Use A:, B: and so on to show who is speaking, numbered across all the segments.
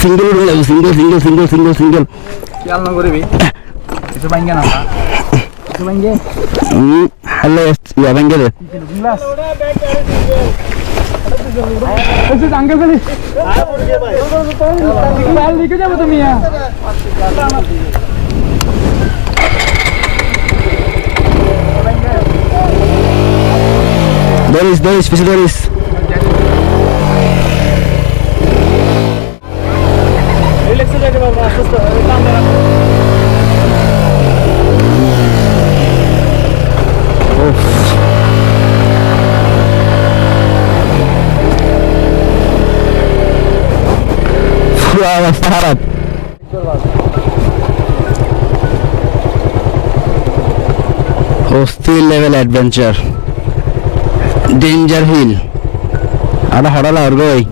A: Single উঠে যাব single single single single single
B: কেমন করবি কিছু ভাঙ্গে না কিছু ভাঙ্গে
A: হ্যালো ইয়া ভেঙ্গে দে
B: glass Nice,
A: nice, facilities. Allah harap. Hostile level adventure. Danger hill আরে হড়ালা আর গই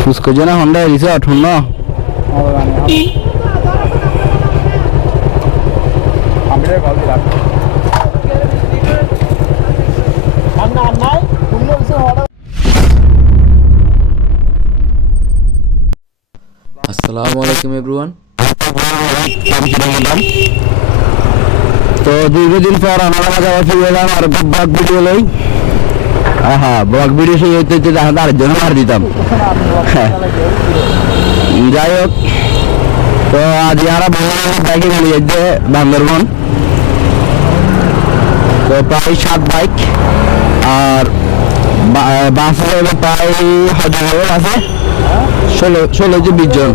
A: ফুসকো জানা হন্ডা রিসর্ট
B: বিষয় হওয়াটা
C: আসসালামু আলাইকুম এভরিওয়ান
A: তো দীর্ঘদিন পর আমরা ফিরে এলাম আর ব্লগ ভিডিও লই। আহা ব্লগ ভিডিও সেই হইতে হইতে তার জন্য মার দিতাম। হ্যাঁ। যাই হোক, তো আজ ইয়ারা বাইকে নিয়ে বান্দরবন। তো প্রায় সাত বাইক আর বাসে প্রায় হাজার আছে ষোলো ষোলো যে বিশ জন?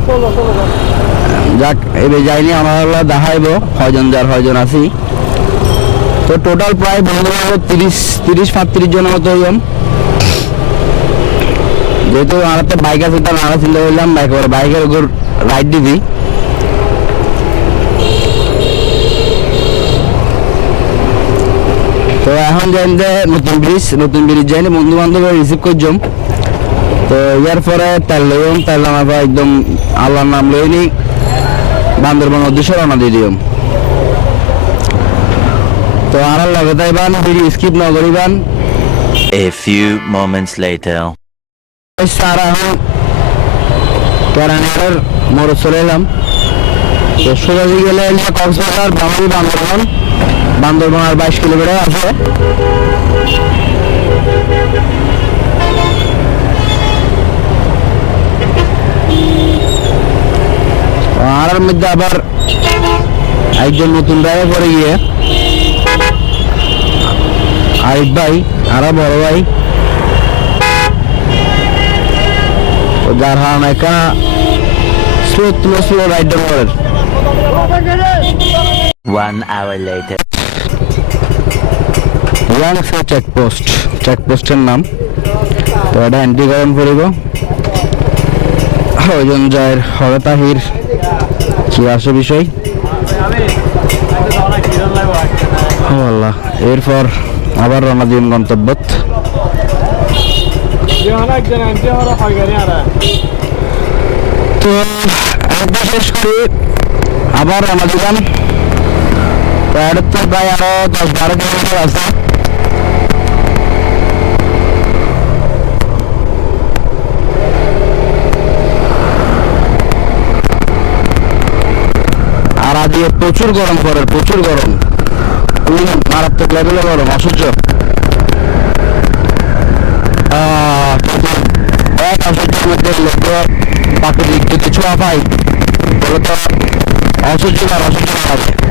A: যাক, এবার যাইনি আমার দেখাইব কয়জন যার কয়জন আছি। তো টোটাল প্রায় বন্ধু বান্ধব তিরিশ তিরিশ পঁয়ত্রিশ জনের মতো হইলাম। যেহেতু আমার হাতে বাইক আছে তার আমরা চিন্তা করলাম বাইক বাইকের উপর রাইড দিবি। তো এখন যাই যে নতুন ব্রিজ নতুন ব্রিজ যাইনি বন্ধু বান্ধব রিসিভ করছম তো ইয়ার পরে তেল লইম তেল আমার একদম আল্লাহর নাম লইনি। বান্দরবন উদ্দেশ্যে রওনা দিয়ে দিম তো আর লগে তাইবান ভিডিও স্কিপ না করিবান
D: A few moments later.
A: এখন কেরানিয়ার মোড় চলে এলাম। তো সোজা দিয়ে গেলে কক্সবাজার বাঙালি বান্দরবন বান্দরবন আর বাইশ কিলোমিটার আছে। আর এর মধ্যে আবার একজন নতুন ড্রাইভার পরে গিয়ে। আরিফ ভাই আর বড় ভাই। যার হারান একা স্লো স্লো স্লো রাইডার করেন
D: One hour later.
A: ইয়াংসা চেকপোস্ট চেকপোস্টের নাম। তো এটা এন্ট্রি ওইজন যায় হরে তাহির কি আসে বিষয়? আল্লাহ। এরপর আবার রওনা দিন
B: আর
A: তো একবার শেষ করে আবার রওনা দিলাম। প্রায় আরও দশ বারো কিলোমিটার আছে। আজকে প্রচুর গরম করে প্রচুর গরম। মারাত্মক লেভেলে গরম, অসহ্য। এক অসহ্যের মধ্যে লোক প্রাকৃতিক যদি ছোঁয়া পাই তাহলে তো অসহ্য আর অসহ্য লাগে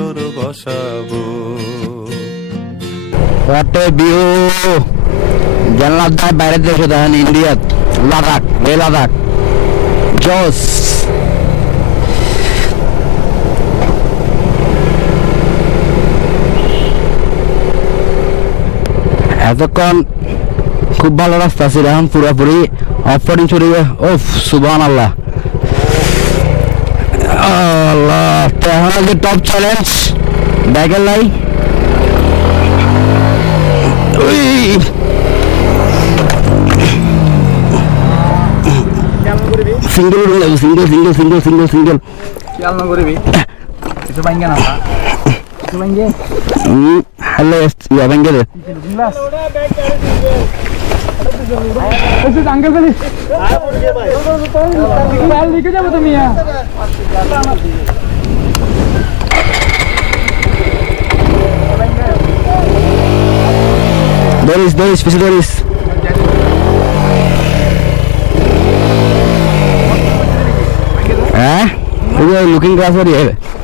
E: আসর বসাবো।
A: কটে বিহু। জানলার দায় বাইরের দেশে দেখেন ইন্ডিয়াত লাদাখ লে লাদাখ, জস। এতক্ষণ খুব ভালো রাস্তা ছিল এখন পুরোপুরি অফ করিং চড়িয়ে ও সুবান আল্লাহ তো এখন আছে টপ চ্যালেঞ্জ ব্যাগের লাই উই
B: কেমন
A: single single single single single single
B: করবি কিছু না কিছু
A: হ্যালো ইয়া
B: আঙ্কেল যাব
A: হবে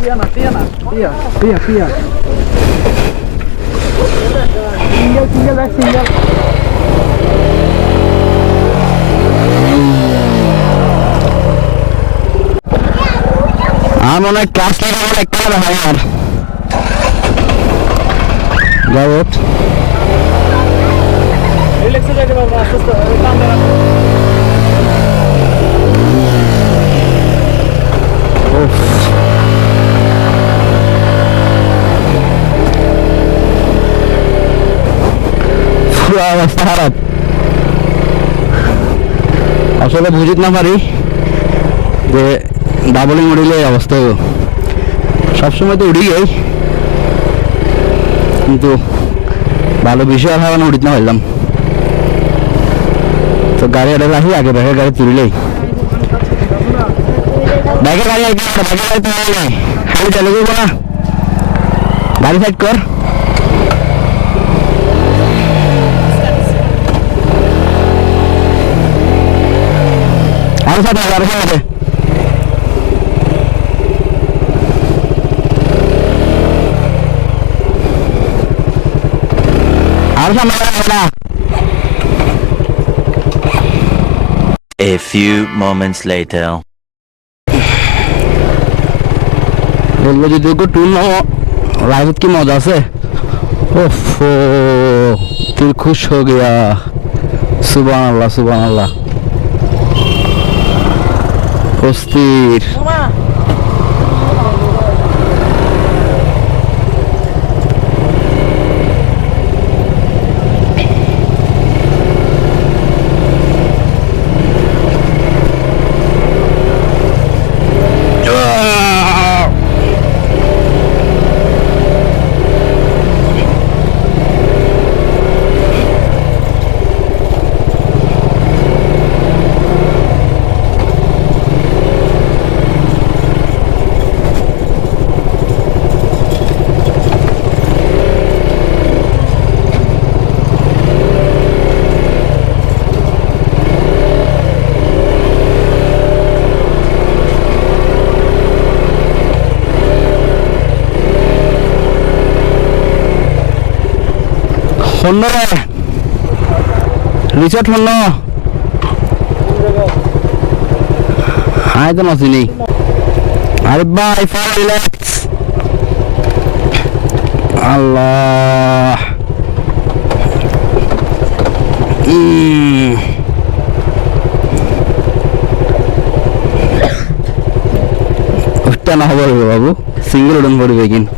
B: Tia na, tia, tia, tia. Single, single, back single.
A: আমার মনে হয় ক্লাস লাইন আমার একটা হয় আর যাই অবস্থা খারাপ। আসলে বুঝিত না পারি যে ডাবলিং উড়িলে অবস্থা সবসময় তো উড়ি যাই কিন্তু ভালো বিষয় আর হারানো উড়িত না হইলাম। তো গাড়ি আড়ে রাখি আগে ব্যাগের গাড়ি তুলিলেই ব্যাগের গাড়ি একদম ব্যাগের গাড়ি তুলে নেই খালি চালু করব না গাড়ি সাইড কর আরও সাথে আরও সাথে আরও সামনে না
D: A few moments later.
A: বলল যদি ওকে টুল নাও রাইবত কি মজা আছে? ওফ তুই খুশ হো গিয়া। সুবান আল্লাহ সুবান আল্লাহ অস্থির শূন্য রে রিচট শূন্য হাই তো নচিনি আরে বাই ফার রিল্যাক্স আল্লাহ। উম। উঠতে না হব বাবু। সিঙ্গেল উড়ন পড়বে কিন্তু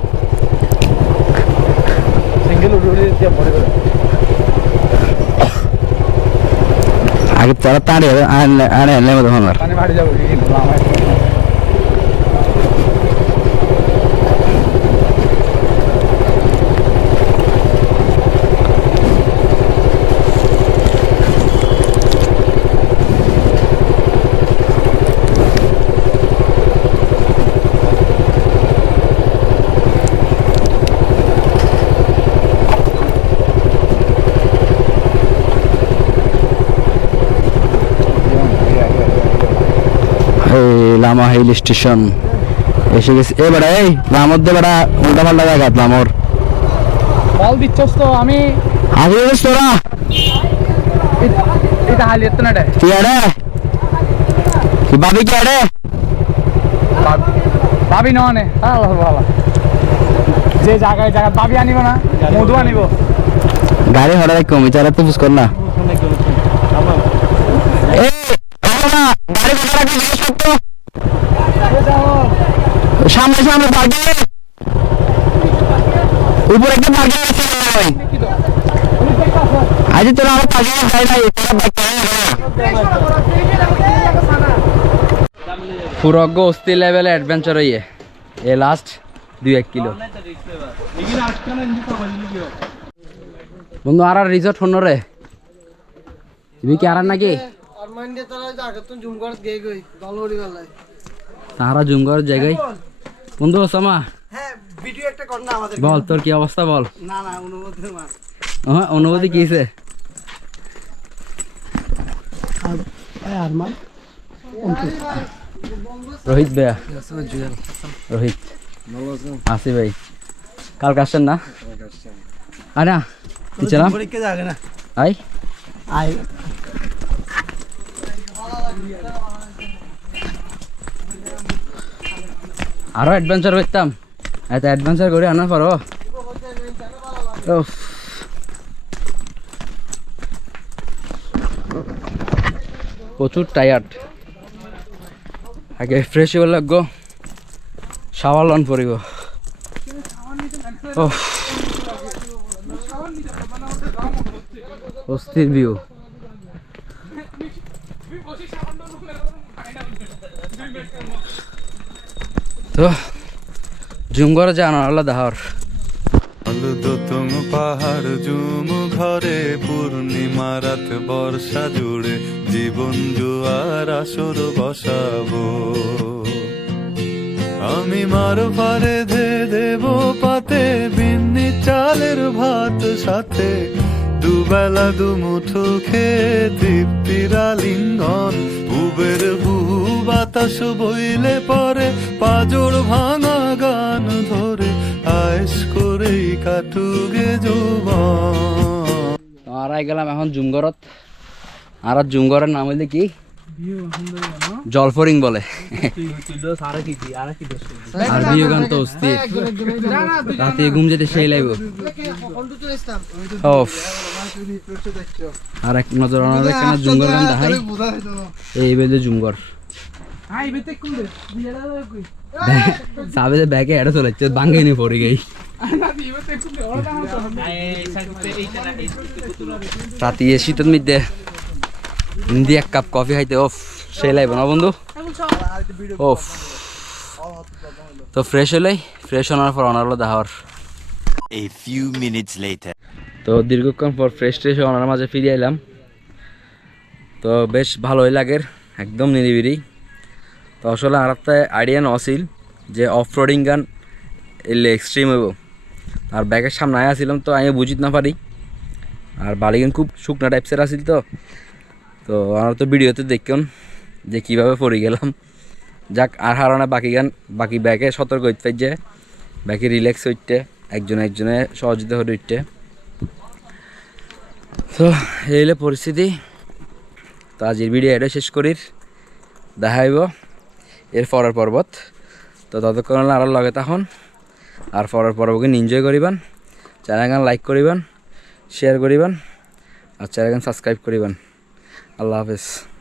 B: সিঙ্গেল উড়ে দিয়ে পড়ে করে
A: আগে তারা তাড়ে আনলে আরে আনলে মতো আমার
B: পানি বাড়ি যাব কিন্তু আমার
A: এই লামা হিল স্টেশন। এসে গেছে। এ বেড়া এই লামর দে বেড়া উল্টা পাল্টা জায়গা লামর
B: বল দিচ্ছস তো আমি
A: হাসি গেছিস তোরা।
B: এটা হালি এত না রে
A: কি আরে? কি বাবি কি আরে?
B: ভাবি ন নে। আল্লাহ ভালো যে জায়গায় জায়গা ভাবি আনিব না মধু আনিব।
F: গাড়ি হঠাৎ কমে চারা তো বুঝ কর না। এই, গাড়ি কোথায় রাখবি জিজ্ঞেস করতো? সামনে পার্কিং উপরে একটা পার্কিং আছে ভাই। আজ তোরা আমার পার্কিং যাই নাই তোরা বাইক পুরজ্ঞ অস্থির লেভেলে অ্যাডভেঞ্চার হইয়ে। এ লাস্ট দুই এক কিলো বন্ধু আর আর রিসর্ট হন রে। তুমি কি আর নাকি
G: তারা জায়গা তো জুম করে গে গই দলবড়ি বেলায়
F: তাহারা জুম করার জায়গায়। বন্ধু ওসামা।
G: হ্যাঁ ভিডিও একটা কর না আমাদের
F: বল তোর কি অবস্থা বল?
G: না না অনুমতি
F: হ্যাঁ অনুভূতি কি
G: আর মার
F: রোহিত ভাইয়া। রোহিত। আসি ভাই। কালকে আসছেন না? আয় না নিচে
G: পরীক্ষা যাবে না।
F: আই
G: আই
F: আরও অ্যাডভেঞ্চার করতাম। এত অ্যাডভেঞ্চার করে আনার পারো। উফ। প্রচুর টায়ার্ড আগে ফ্রেশ হয়ে লাগবো। শাওয়ার লন পড়িব। অস্থির ভিউ জুম করে যান হর
E: দোতং পাহাড় জুম ঘরে, পূর্ণিমা রাত বর্ষা জুড়ে, জীবন জুয়ার আসর বসাবো। আমি মার পারে ধে দেব পাতে, বিন্নি চালের ভাত সাথে। দুবেলা দুমুঠো খেয়ে, তৃপ্তির লিঙ্গন বহু বাতাস বইলে পরে পাজর ভাঙা গান ধরে আয়েস করেই কাটুগে যৌবন।
F: আর আই গেলাম এখন জুমগরত আর জুমগরের নাম হইলে কি? জলফরিং বলে। আর ভিউ গান তো অস্থির। রাতে ঘুম যেতে সেই লাগবে আর এক নজর জুমগর গান দেখাই। এই বেদে জুমগর সাবে ব্যাগে এটা চলেছে বাঙ্গে নিয়ে পড়ে গেই রাতে এ শীতের মধ্যে হিন্দি এক কাপ কফি খাইতে ওফ সেই লাগবে না বন্ধু? ওফ। তো ফ্রেশ হলেই ফ্রেশ হওয়ার পর অনার হলো দেখার
D: A few minutes later.
F: তো দীর্ঘক্ষণ পর ফ্রেশ ট্রেশ হয়ে ওনার মাঝে ফিরে এলাম। তো বেশ ভালোই লাগের একদম নিরিবিরি তো আসলে আর একটা আইডিয়া নছিল যে অফ রোডিং গান এলে এক্সট্রিম হইব। আর ব্যাগের সামনে আসছিলাম তো আমি বুঝিত না পারি। আর বালিগান খুব শুকনা টাইপসের আসিল তো। তো আমার তো ভিডিওতে দেখুন যে কীভাবে পড়ে গেলাম। যাক, আর হারানো বাকি গান, বাকি ব্যাগে সতর্ক হইতে যে বাকি রিল্যাক্স হইতে, একজন একজনে সহযোগিতা হয়ে উঠতে তো এই পরিস্থিতি। তো আজকের ভিডিও এটা শেষ করির। দেখা হইব। এর পরের পর্বত। তো ততক্ষণ আরও লগে তখন আর পরের পর্বকে এনজয় করিবেন। চ্যানেলখান লাইক করিবেন। শেয়ার করিবেন। আর চ্যানেলখান সাবস্ক্রাইব করিবেন। আল্লাহ হাফেজ।